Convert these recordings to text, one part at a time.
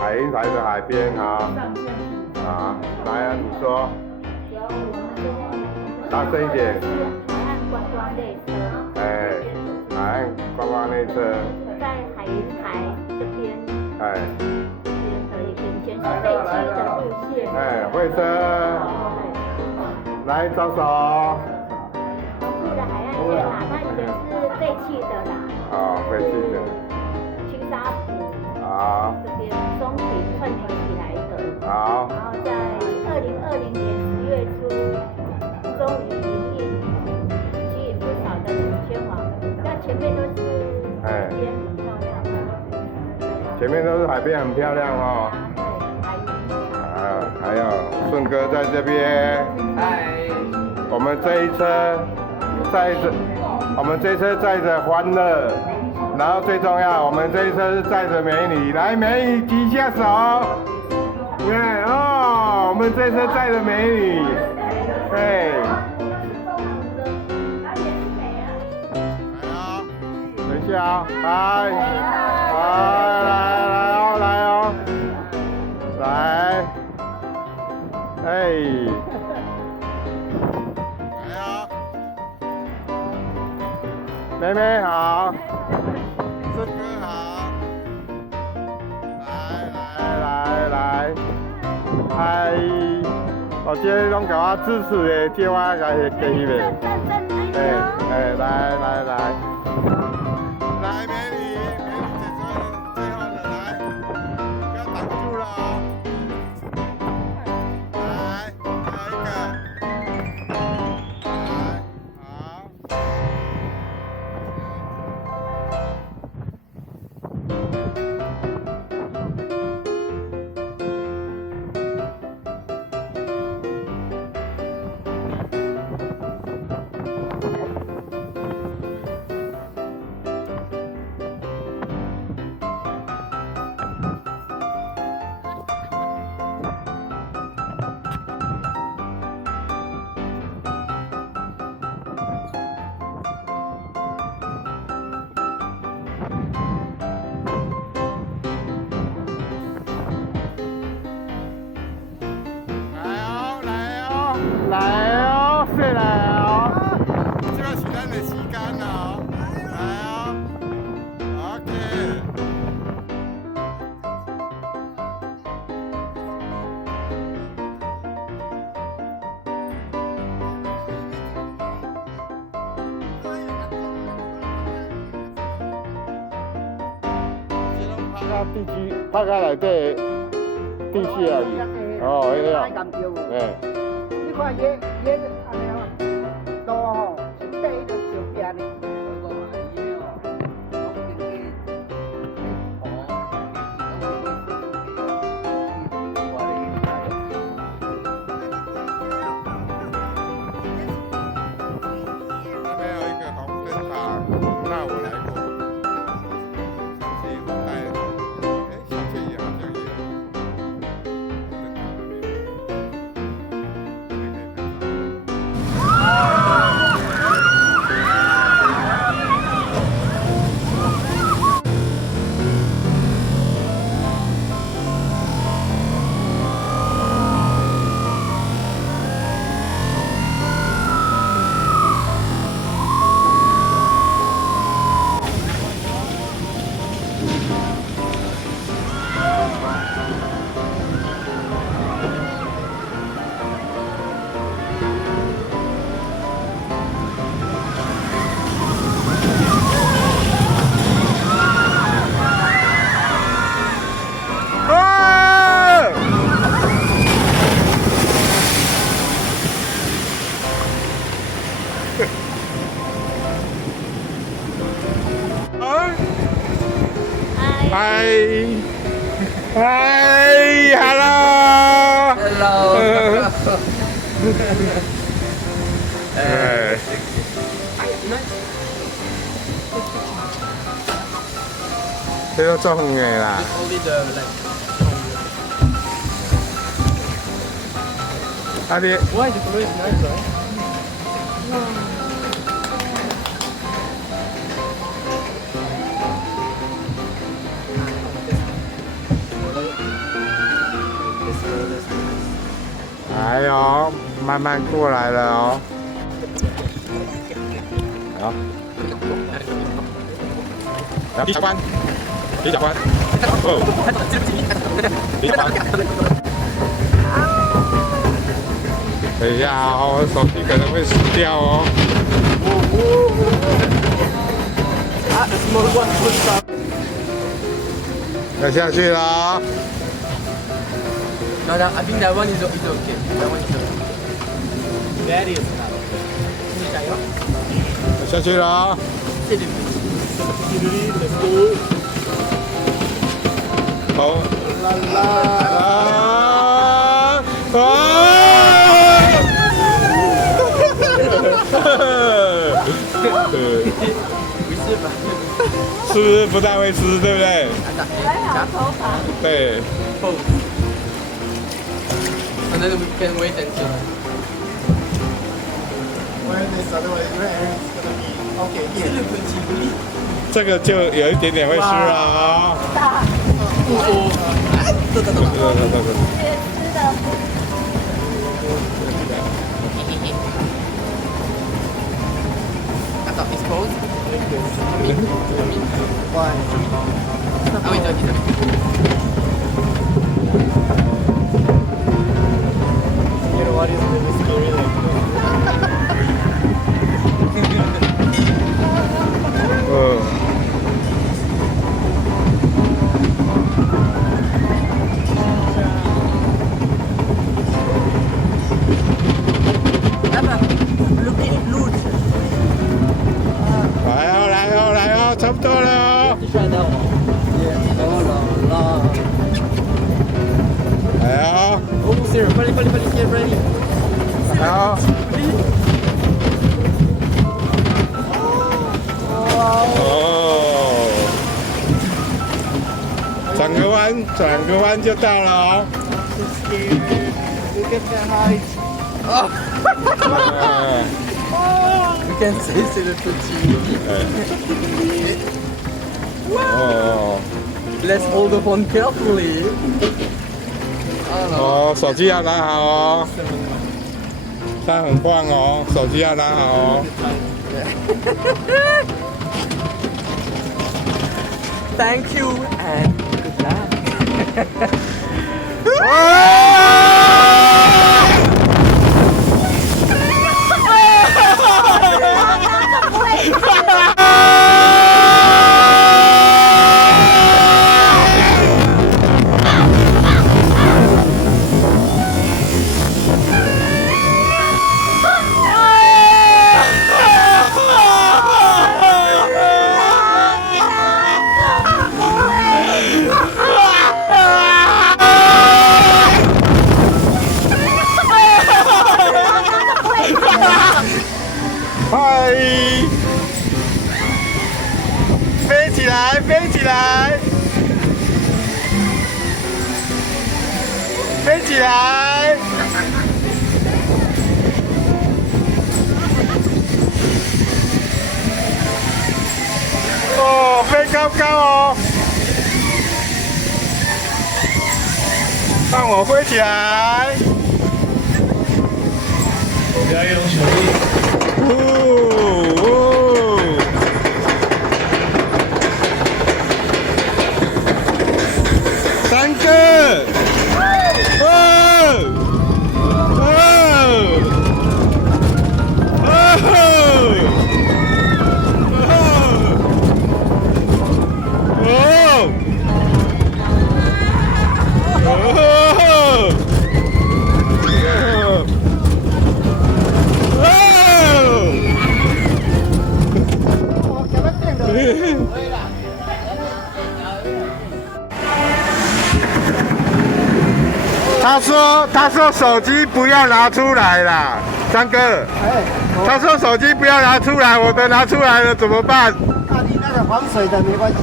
海云台的海边啊，啊，来啊，你说，大声一点。海岸观光列车。在海云台这边。哎。这边可以，以前是废弃的路线。哎，会车。来招手。东部的海岸线啦，它以前是废弃的啦。哦，废弃的。青沙埔。好。这边中庭串联起来的。好。然后在2020年10月初，终于营运，吸引不少的人前往。那前面都是海边很漂亮啊。前面都是海边很漂亮哦。还有顺哥在这边。嗨。我们这一车载着欢乐，然后最重要，我们这一车是载着美女。来，美女举一下手。你看哦，我们这一车载着美女。哎。等一下啊，来，来，哎，妹妹好，顺哥好，来，嗨，我今天拢给我支持的，叫我给给你们，来。来，美女姐最后了，来，不要挡住了哦。来，还有一个，来，好。来哦，睡来哦，这个是咱的时间哦，来哦 ，OK。拍开内底地势而已。哦，迄个啊。你看野安尼哦，路吼是缀迄个石壁呢。那边有一个红灯塔，那我来过。上次我带，上次也好像也有红灯塔那边。嗨 ，hello，hello，哎，这都种的啦。啊你？来哦，慢慢过来了哦。好，来踢脚关，踢脚关。哦，踢脚关。等一下哦，我手机可能会死掉哦。要下去了。No, I think that one is okay. That one is okay. That is not. 要下去了。好，啦啦啊！是不是不太会吃，对不对？还好头发。对。And then we can wait until. When this otherwise it's gonna be okay. 这个就有一点点会湿了啊。大。对。吃的。Atau expose. Why? Oh, it's okay. You know what is really scary? Like, 来哦，差不多了哦。来哦。Oh, sir, balik, get ready. 来哦。哦。转个弯就到了哦。look at the height. You can say c'est le petit. Oh. Let's hold the phone carefully. 哦，手机要拿好哦。它很晃哦，手机要拿好哦。Thank you and good luck. 嗨！飞起来，飞起来，飞起来！哦，飞高高哦！让我飞起来！加油，兄弟！三个，他说手机不要拿出来啦，三哥。他说手机不要拿出来，我的拿出来了怎么办？那你那个防水的没关系。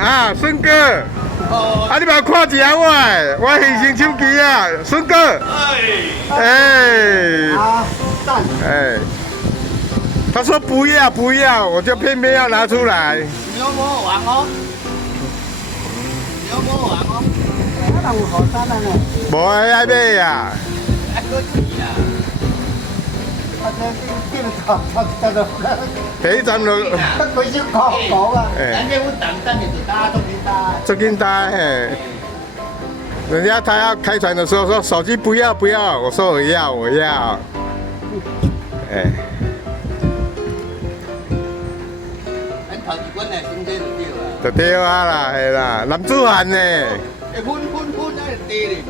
啊，孙哥。啊，你把看一下我现成手机啊，孙哥。哎。好，赞。哎。他说不要，我就偏偏要拿出来。你要摸我玩哦。你要摸我玩哦。那有好山的呢。无爱买啊。啊，这叫做第一站就佢先講啊。哎，咱阮等你就打都给打。这跟大嘿。人家他要开船的时候说手机不要不要，我说我要我要。哎，咱头一关来升这就对啦。就对啊啦，系啦，男子汉呢。分，那地哩，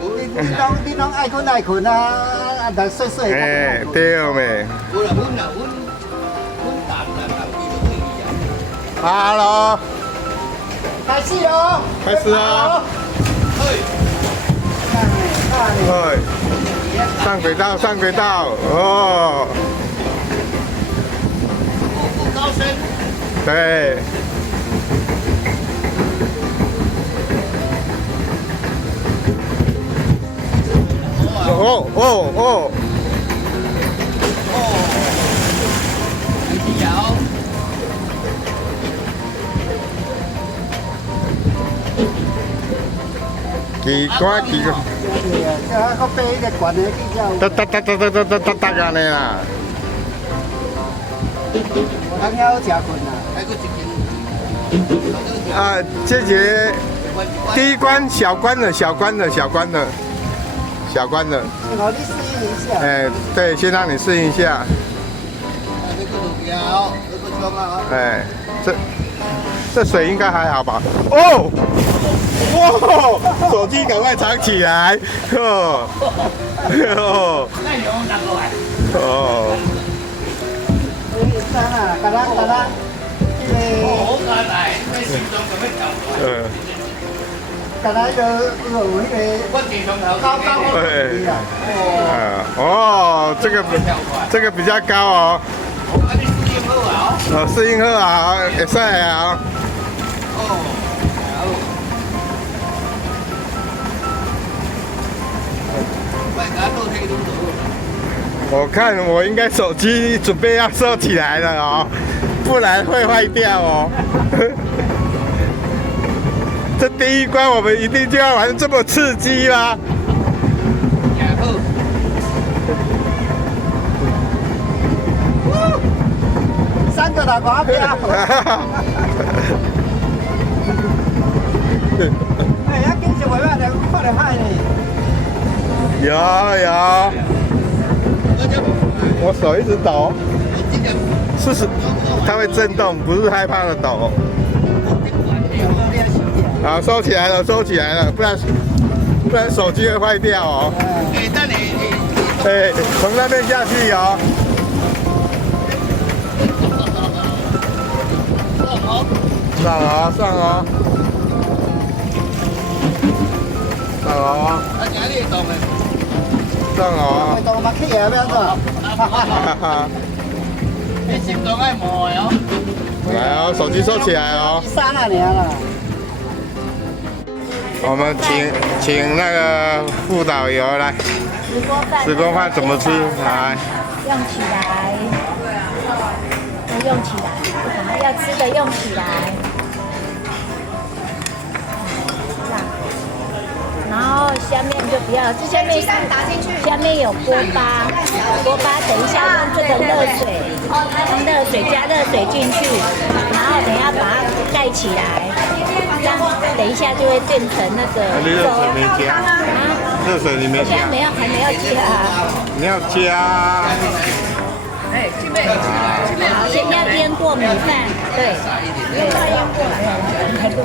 你攏愛困愛困啊，啊，但碎碎。哎，对咩？有啦，分淡地就对伊啊。哈喽，開始咯。开始啊！哎，上轨道，上轨道，哦，不高深。对。哦哦哦，还是摇。奇怪奇怪，係啊，個飛嘅滾嘅之後，哒安尼啦。朋友食困啊。还有一斤。啊，这节第一关小关的，小关的，小关的，小关的。我你適應一下。哎，对，先让你适应一下。那个路摇，那个冲啊。哎，这水应该还好吧？哦，哇，手机赶快藏起来。哦，哦，那有哪个来？哦，你生啊，㗎啦，好簡單，咩心臟咁樣跳落嚟？㗎啦有迄個。我自從頭高高对，啊，哦，这个比较高哦。啊，你適應好啊？哦，适应好啊，会使啊。哦，好。快給他倒退路走。我看我应该手机准备要收起来了哦，不然会坏掉哦。这第一关我们一定就要玩这么刺激吗？也好。三個大寡標。哎呀，經常為咩嚟快嚟嗨你？有，我手一直抖，是，它会震动，不是害怕的抖。好，收起来了，收起来了，不然手机会坏掉哦。哎，那你。哎，从那边下去哦。上哦，上哦，上哦，啊，今日動嘅。上哦。到麥企啊，邊個？哈哈。你心臟愛磨嘅哦。来哦，手机收起来哦。三啊年了。我们请那个副导游来，石锅饭怎么吃？来，用起来，都用起来，要吃的用起来。然后下面就不要，这下面是下面有锅巴，锅巴等一下用这个热水，用热水加热水进去，然后等一下把它盖起来，这样等一下就会变成那个热水没加，热水你没加，现在还没有加。你要加。好，先要腌过米饭，对，要腌过来，还录。